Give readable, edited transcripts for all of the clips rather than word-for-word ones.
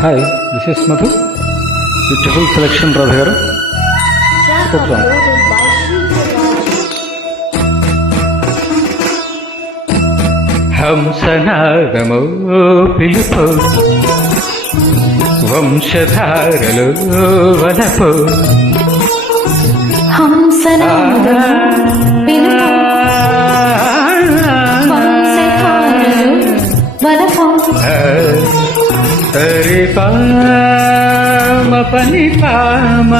Hi, this is Madhu. Beautiful selection Radha గారు. హంసనాదమో పిలుపు వంశధారలో వలపు సరి పామ పని పామ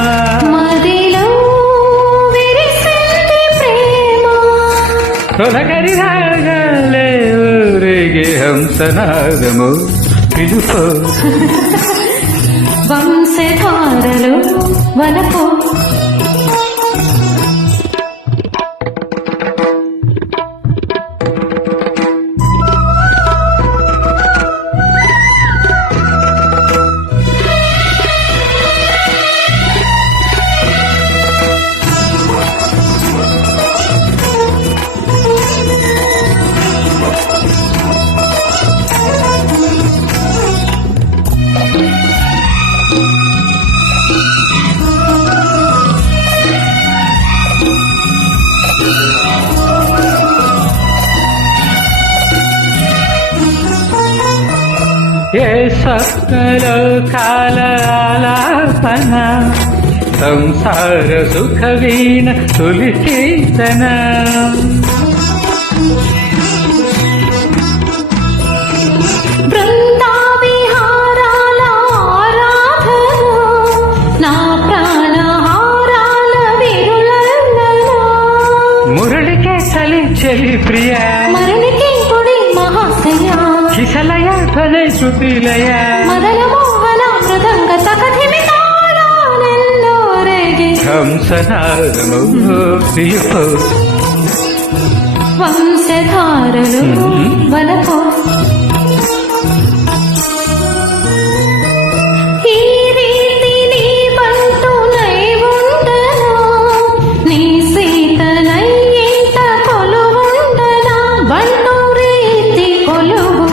తొలకరి రాగాలే ఊరేగే హంసనాదము పిలుపు వంశధారలు వలపు ఏ స్వప్నలో కాలాలాపన సంసార సుఖ వీణ తొలి కీర్తన బృందావిహారాల ఆరాధన నా ప్రాణహారాల విరులలో మురళికే చలి చెలి ప్రియ మరణికి పొడి మహాశయ కిసలయ ధ్వని శృతిలయ మదన మోహన మృదంగ తకధిమితాళాలెన్నోరేగి హంసనాదము పిలుపు వంశధారలు వలపు ఈ రీతి నీ బంటునై ఉండనా నీ సీతనై ఇంట కొలువుండనా బంటు రీతి కొలువు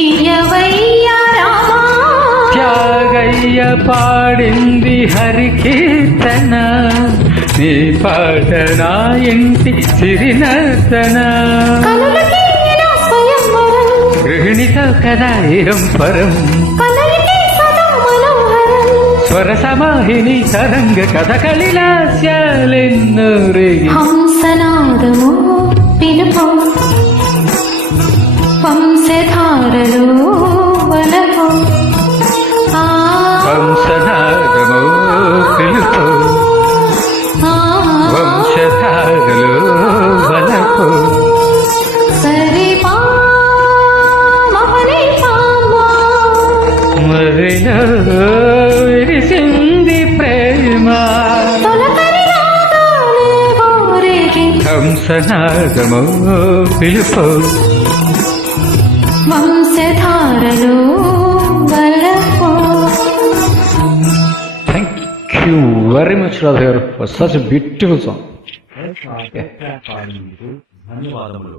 ఇయ్యవయ్య రామా త్యాగయ్య పాడింది హరి కీర్తన నీ పాట నా ఇంటి సిరినర్తన కనులకి ఇలా స్వయంవరం గృహిణితో కదా ఇహం పరం కలయికి సదా మనోహరం స్వర సమాహిని తరంగ కథకళిలాస్యాలెన్నో రేగి హంసనాదము పిలుపు వంశధారలు వలపు హంసనాదము పిలుపు వంశధారలు వలపు సరి పామని పామ మరిలో విరిసింది ప్రేమ తొలకరి రాగాలే ఊరేగి హంసనాదము పిలుపు వంశధారలు వలపు. Thank you very much Radha గారు ఫర్ సచ్ బ్యూటిఫుల్ సాంగ్. ధన్యవాదములు.